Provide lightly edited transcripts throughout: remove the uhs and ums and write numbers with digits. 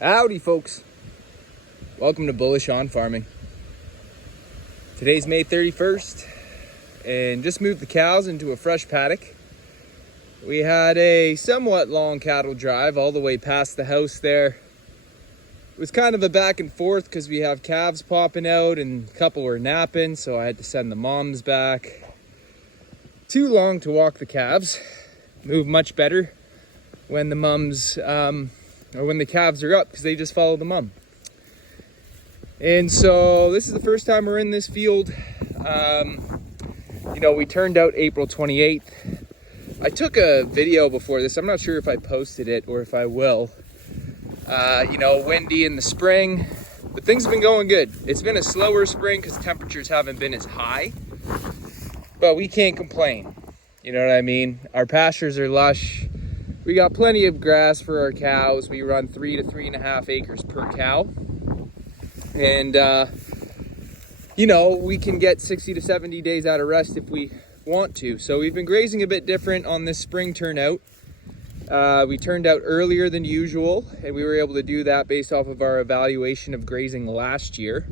Howdy folks, welcome to Bullish on Farming. Today's May 31st and just moved the cows into a fresh paddock. We had a somewhat long cattle drive all the way past the house there. It was kind of a back and forth because we have calves popping out and a couple were napping, so I had to send the moms back. Too long to walk the calves. Move much better when the mums or when the calves are up because they just follow the mum. And so this is the first time we're in this field. We turned out April 28th. I took a video before this. I'm not sure if I posted it or if I will. Windy in the spring, but things have been going good. It's been a slower spring because temperatures haven't been as high, but we can't complain. You know what I mean? Our pastures are lush. We got plenty of grass for our cows. We run 3 to 3.5 acres per cow. And, we can get 60 to 70 days out of rest if we want to. So we've been grazing a bit different on this spring turnout. We turned out earlier than usual, and we were able to do that based off of our evaluation of grazing last year.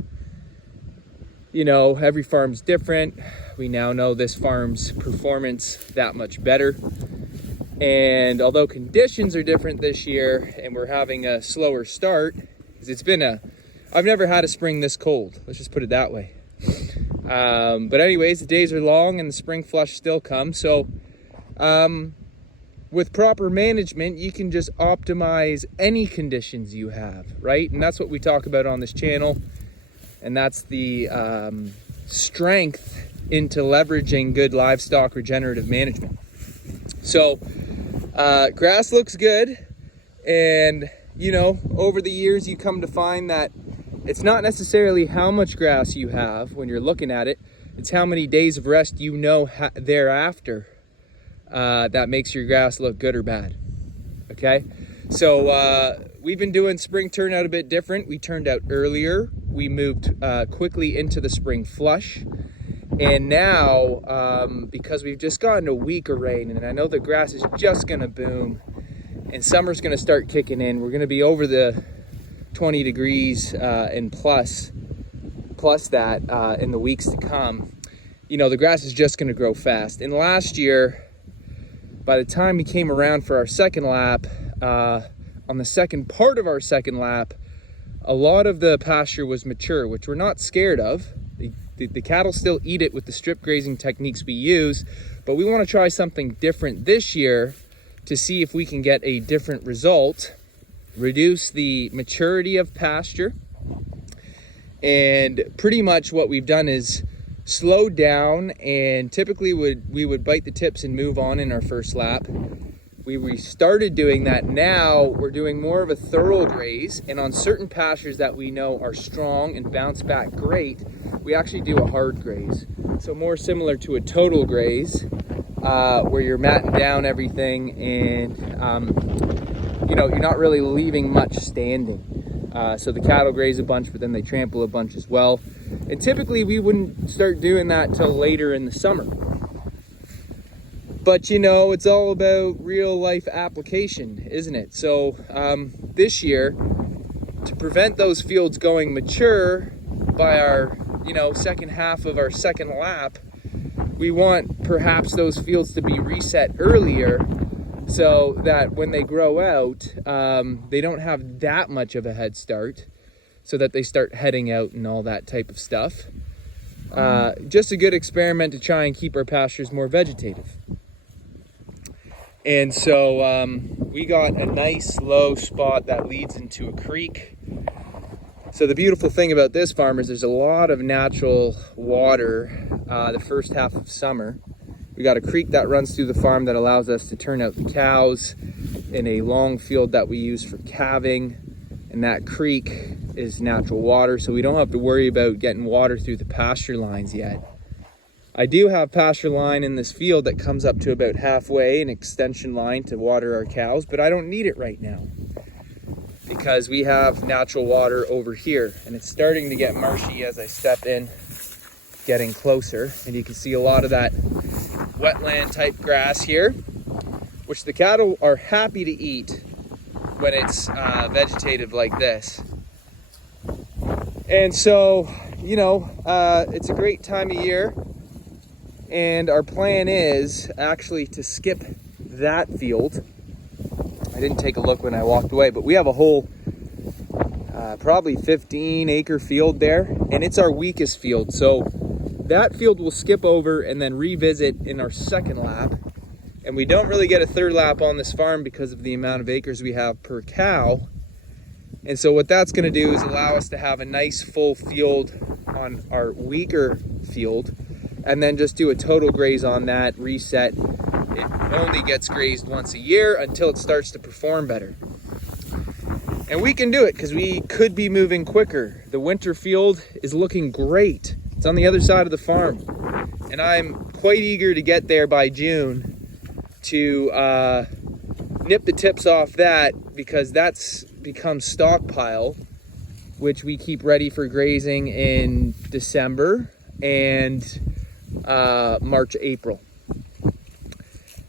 Every farm's different. We now know this farm's performance that much better. And although conditions are different this year and we're having a slower start, because I've never had a spring this cold. Let's just put it that way. But anyways, the days are long and the spring flush still comes. So with proper management, you can just optimize any conditions you have, right? And that's what we talk about on this channel. And that's the strength into leveraging good livestock regenerative management. So grass looks good. And, over the years, you come to find that it's not necessarily how much grass you have when you're looking at it. It's how many days of rest thereafter that makes your grass look good or bad. Okay? So we've been doing spring turnout a bit different. We turned out earlier. We moved quickly into the spring flush. And now, because we've just gotten a week of rain, and I know the grass is just going to boom, and summer's going to start kicking in, we're going to be over the 20 degrees and plus that in the weeks to come. The grass is just going to grow fast. And last year, by the time we came around for our second lap, on the second part of our second lap, a lot of the pasture was mature, which we're not scared of. The cattle still eat it with the strip grazing techniques we use, but we want to try something different this year to see if we can get a different result, reduce the maturity of pasture. And pretty much what we've done is slow down, and typically we would bite the tips and move on in our first lap. We started doing that. Now we're doing more of a thorough graze, and on certain pastures that we know are strong and bounce back great, we actually do a hard graze. So more similar to a total graze, where you're matting down everything and you're not really leaving much standing. So the cattle graze a bunch, but then they trample a bunch as well. And typically we wouldn't start doing that till later in the summer. But it's all about real life application, isn't it? So this year, to prevent those fields going mature by our second half of our second lap, we want perhaps those fields to be reset earlier so that when they grow out, they don't have that much of a head start, so that they start heading out and all that type of stuff. Just a good experiment to try and keep our pastures more vegetative. And so we got a nice low spot that leads into a creek. So the beautiful thing about this farm is there's a lot of natural water the first half of summer. We got a creek that runs through the farm that allows us to turn out the cows in a long field that we use for calving. And that creek is natural water, so we don't have to worry about getting water through the pasture lines yet. I do have pasture line in this field that comes up to about halfway, an extension line to water our cows, but I don't need it right now because we have natural water over here, and it's starting to get marshy as I step in, getting closer, and you can see a lot of that wetland type grass here, which the cattle are happy to eat when it's vegetative like this. And so, you know, it's a great time of year, and our plan is actually to skip that field. I didn't take a look when I walked away, but we have a whole probably 15-acre field there, and it's our weakest field. So that field we'll skip over and then revisit in our second lap. And we don't really get a third lap on this farm because of the amount of acres we have per cow. And so what that's going to do is allow us to have a nice full field on our weaker field, and then just do a total graze on that, reset. It only gets grazed once a year until it starts to perform better. And we can do it because we could be moving quicker. The winter field is looking great. It's on the other side of the farm. And I'm quite eager to get there by June to nip the tips off that, because that's become stockpile, which we keep ready for grazing in December and March, April.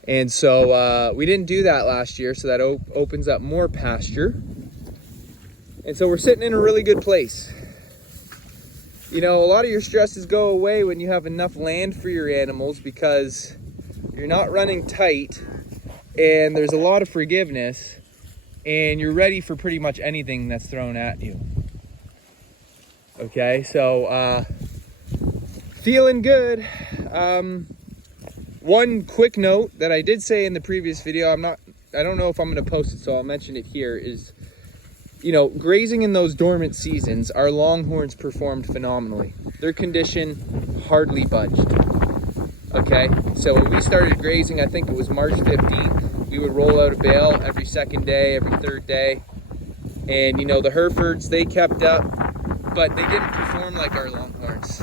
And so we didn't do that last year, so that opens up more pasture. And so we're sitting in a really good place. You know, a lot of your stresses go away when you have enough land for your animals, because you're not running tight and there's a lot of forgiveness, and you're ready for pretty much anything that's thrown at you. Okay, so feeling good. One quick note that I did say in the previous video, I don't know if I'm going to post it, so I'll mention it here, is, you know, grazing in those dormant seasons, our longhorns performed phenomenally. Their condition hardly budged. Okay, so when we started grazing, I think it was March 15th, we would roll out a bale every second day, every third day. And, you know, the Herefords, they kept up, but they didn't perform like our longhorns.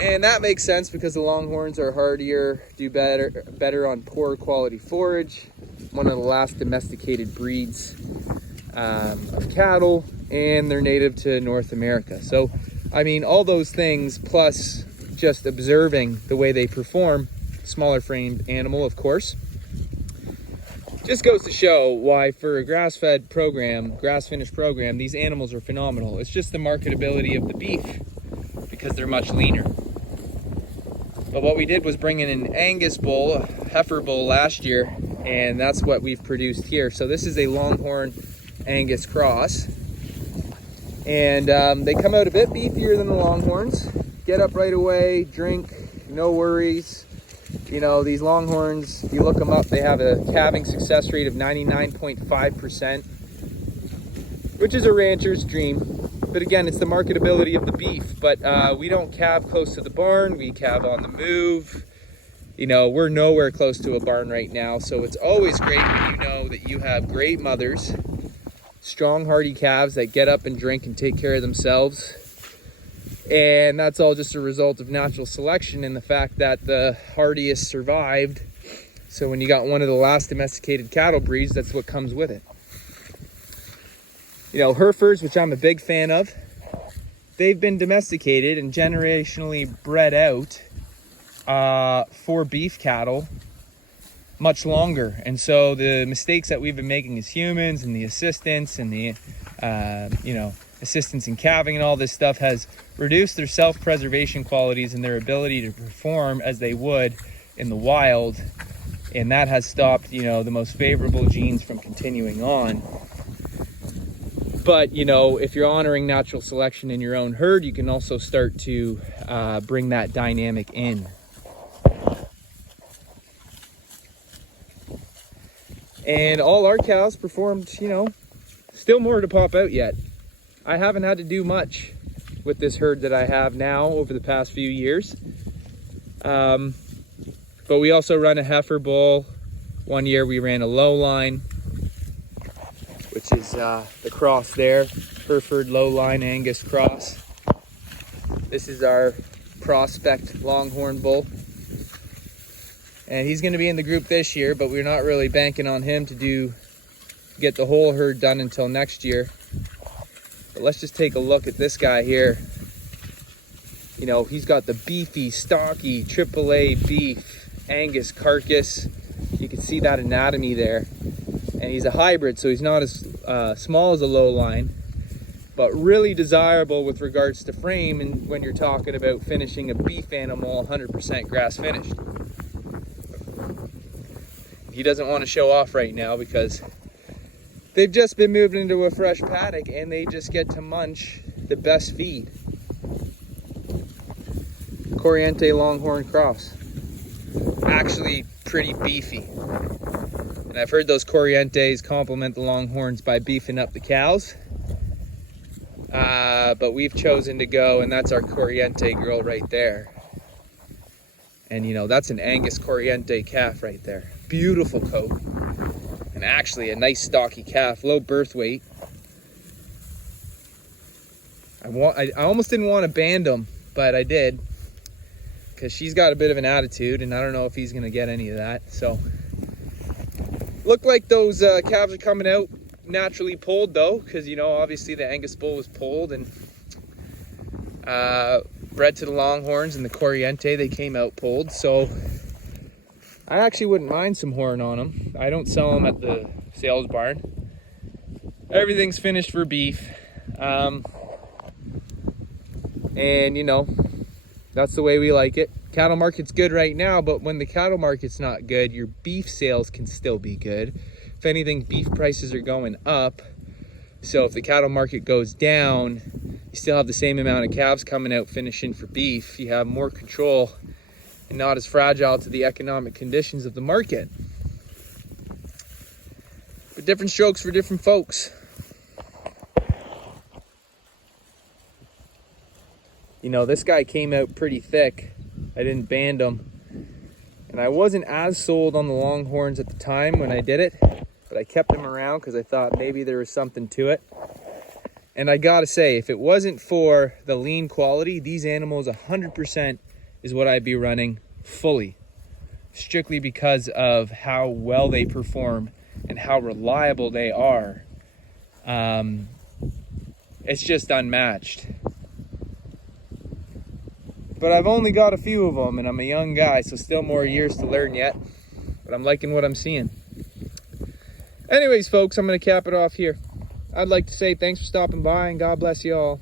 And that makes sense because the longhorns are hardier, do better on poor quality forage, one of the last domesticated breeds of cattle, and they're native to North America. So, I mean, all those things, plus just observing the way they perform, smaller framed animal, of course, just goes to show why for a grass-fed program, grass-finished program, these animals are phenomenal. It's just the marketability of the beef, because they're much leaner. But what we did was bring in an Angus bull, a heifer bull last year, and that's what we've produced here. So this is a Longhorn Angus cross, and they come out a bit beefier than the Longhorns. Get up right away, drink, no worries. You know, these Longhorns, if you look them up, they have a calving success rate of 99.5%, which is a rancher's dream. But again, it's the marketability of the beef. But we don't calve close to the barn, we calve on the move. You know, we're nowhere close to a barn right now, so it's always great when you know that you have great mothers, strong, hardy calves that get up and drink and take care of themselves. And that's all just a result of natural selection and the fact that the hardiest survived. So when you got one of the last domesticated cattle breeds, that's what comes with it. You know, Herefords, which I'm a big fan of, they've been domesticated and generationally bred out for beef cattle much longer. And so the mistakes that we've been making as humans, and the assistants, and the assistance in calving and all this stuff, has reduced their self-preservation qualities and their ability to perform as they would in the wild, and that has stopped, you know, the most favorable genes from continuing on. But, you know, if you're honoring natural selection in your own herd, you can also start to bring that dynamic in. And all our cows performed, you know, still more to pop out yet. I haven't had to do much with this herd that I have now over the past few years. But we also run a heifer bull. One year we ran a low line, which is the cross there, Hereford low line Angus cross. This is our prospect Longhorn bull. And he's gonna be in the group this year, but we're not really banking on him to get the whole herd done until next year. But let's just take a look at this guy here. You know, he's got the beefy, stocky, AAA beef Angus carcass. You can see that anatomy there. and he's a hybrid, so he's not as small as a low line, but really desirable with regards to frame and when you're talking about finishing a beef animal 100% grass finished. He doesn't want to show off right now because they've just been moved into a fresh paddock and they just get to munch the best feed. Corriente Longhorn cross. Actually pretty beefy. And I've heard those Corrientes complement the Longhorns by beefing up the cows. But we've chosen to go, and that's our Corriente girl right there. And you know, that's an Angus Corriente calf right there. Beautiful coat. And actually a nice stocky calf, low birth weight. I almost didn't want to band him, but I did. Because she's got a bit of an attitude, and I don't know if he's going to get any of that. So, look like those calves are coming out naturally pulled though, because you know, obviously the Angus bull was pulled and bred to the Longhorns, and the Corriente, they came out pulled. So I actually wouldn't mind some horn on them. I don't sell them at the sales barn. Everything's finished for beef, and you know, that's the way we like it. Cattle market's good right now, but when the cattle market's not good, your beef sales can still be good. If anything, beef prices are going up. So if the cattle market goes down, you still have the same amount of calves coming out finishing for beef. You have more control and not as fragile to the economic conditions of the market. But different strokes for different folks. You know, this guy came out pretty thick. I didn't band him. And I wasn't as sold on the Longhorns at the time when I did it, but I kept them around because I thought maybe there was something to it. And I gotta say, if it wasn't for the lean quality, these animals 100% is what I'd be running fully. Strictly because of how well they perform and how reliable they are. It's just unmatched. But I've only got a few of them, and I'm a young guy, so still more years to learn yet. But I'm liking what I'm seeing. Anyways, folks, I'm going to cap it off here. I'd like to say thanks for stopping by, and God bless you all.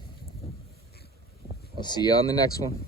I'll see you on the next one.